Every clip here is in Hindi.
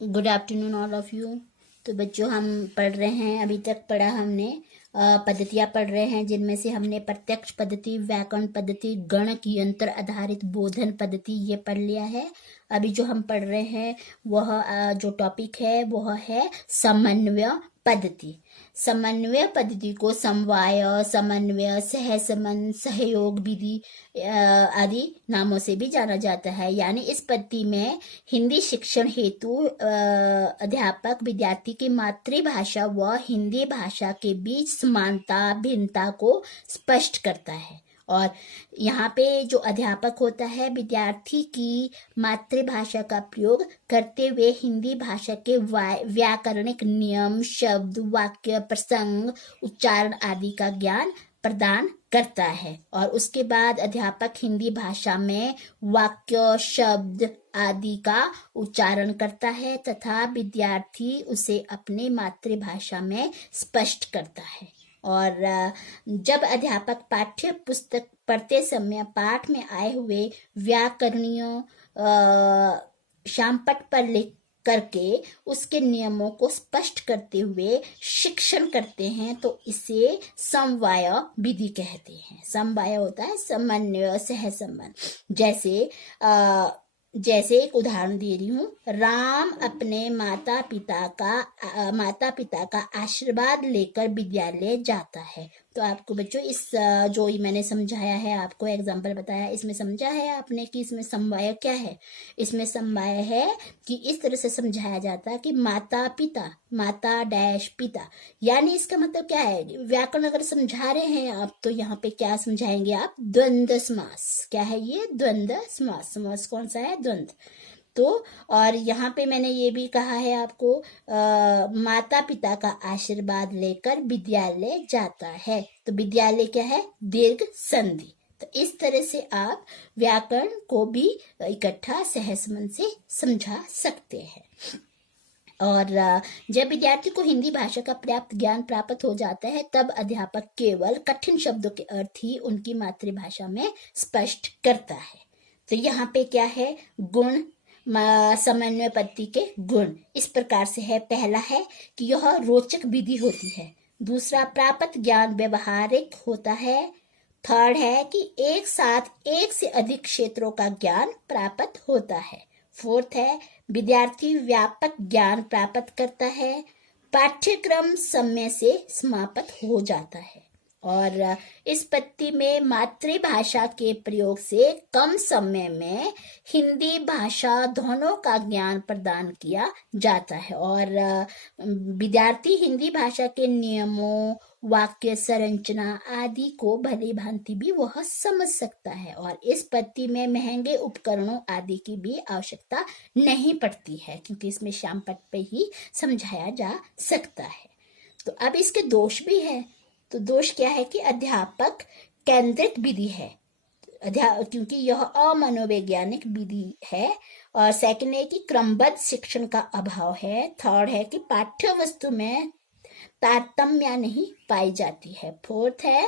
Good afternoon all of you. तो बच्चों, हम पढ़ रहे हैं, अभी तक पढ़ा हमने पद्धतियाँ पढ़ रहे हैं, जिनमें से हमने प्रत्यक्ष पद्धति, व्याकरण पद्धति, गणक यंत्र आधारित बोधन पद्धति ये पढ़ लिया है। अभी जो हम पढ़ रहे हैं वह जो टॉपिक है वह है समन्वय पद्धति। समन्वय पद्धति को समवाय, समन्वय, सहसंबंध, सहयोग विधि आदि नामों से भी जाना जाता है। यानी इस पद्धति में हिंदी शिक्षण हेतु अध्यापक विद्यार्थी की मातृभाषा व हिंदी भाषा के बीच समानता भिन्नता को स्पष्ट करता है। और यहाँ पे जो अध्यापक होता है विद्यार्थी की मातृभाषा का प्रयोग करते हुए हिंदी भाषा के व्याकरणिक नियम, शब्द, वाक्य, प्रसंग, उच्चारण आदि का ज्ञान प्रदान करता है। और उसके बाद अध्यापक हिंदी भाषा में वाक्य, शब्द आदि का उच्चारण करता है तथा विद्यार्थी उसे अपनी मातृभाषा में स्पष्ट करता है। और जब अध्यापक पाठ्य पुस्तक पढ़ते समय पाठ में आए हुए व्याकरणीय शामपट पर लिख करके उसके नियमों को स्पष्ट करते हुए शिक्षण करते हैं तो इसे समवाय विधि कहते हैं। समवाय होता है समन्वय, सहसंबंध। जैसे एक उदाहरण दे रही हूँ, राम अपने माता पिता का आशीर्वाद लेकर विद्यालय जाता है। तो आपको बच्चों इस जो मैंने समझाया है, आपको एग्जाम्पल बताया, इसमें समझा है आपने कि इसमें समवाय क्या है। इसमें समवाय है कि इस तरह से समझाया जाता है कि माता पिता, माता डैश पिता, यानी इसका मतलब क्या है। व्याकरण अगर समझा रहे हैं आप तो यहाँ पे क्या समझाएंगे आप, द्वंद्व समास। क्या है ये, द्वंद्व समास। समास कौन सा है, द्वंद्व। तो और यहाँ पे मैंने ये भी कहा है आपको, माता पिता का आशीर्वाद लेकर विद्यालय जाता है। तो विद्यालय क्या है, दीर्घ संधि। तो इस तरह से आप व्याकरण को भी इकट्ठा सहसंबंध से समझा सकते हैं। और जब विद्यार्थी को हिंदी भाषा का पर्याप्त ज्ञान प्राप्त हो जाता है तब अध्यापक केवल कठिन शब्दों के अर्थ ही उनकी मातृभाषा में स्पष्ट करता है। तो यहाँ पे क्या है, गुण, समन्वय पद्धति के गुण इस प्रकार से है। पहला है कि यह रोचक विधि होती है। दूसरा, प्राप्त ज्ञान व्यवहारिक होता है। थर्ड है कि एक साथ एक से अधिक क्षेत्रों का ज्ञान प्राप्त होता है। फोर्थ है, विद्यार्थी व्यापक ज्ञान प्राप्त करता है। पाठ्यक्रम समय से समाप्त हो जाता है। और इस पद्धति में मातृभाषा के प्रयोग से कम समय में हिंदी भाषा दोनों का ज्ञान प्रदान किया जाता है। और विद्यार्थी हिंदी भाषा के नियमों, वाक्य संरचना आदि को भली भांति भी वह समझ सकता है। और इस पद्धति में महंगे उपकरणों आदि की भी आवश्यकता नहीं पड़ती है, क्योंकि इसमें शामपट पे ही समझाया जा सकता है। तो अब इसके दोष भी है। तो दोष क्या है कि अध्यापक केंद्रित विधि है, क्योंकि यह अमनोवैज्ञानिक विधि है। और सेकंड है कि क्रमबद्ध शिक्षण का अभाव है। थर्ड है कि पाठ्य वस्तु में तारतम्य नहीं पाई जाती है। फोर्थ है,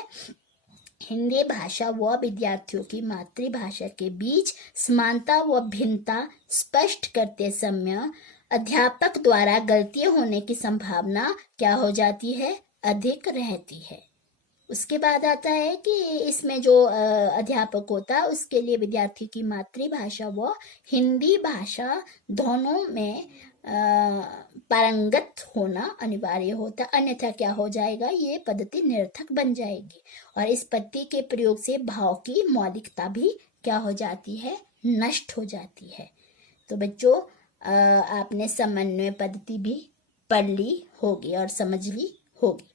हिंदी भाषा व विद्यार्थियों की मातृभाषा के बीच समानता व भिन्नता स्पष्ट करते समय अध्यापक द्वारा गलतियां होने की संभावना क्या हो जाती है, अधिक रहती है। उसके बाद आता है कि इसमें जो अध्यापक होता है उसके लिए विद्यार्थी की मातृभाषा व हिंदी भाषा दोनों में पारंगत होना अनिवार्य होता है, अन्यथा क्या हो जाएगा, ये पद्धति निरर्थक बन जाएगी। और इस पद्धति के प्रयोग से भाव की मौलिकता भी क्या हो जाती है, नष्ट हो जाती है। तो बच्चों, आपने समन्वय पद्धति भी पढ़ ली होगी और समझ ली होगी।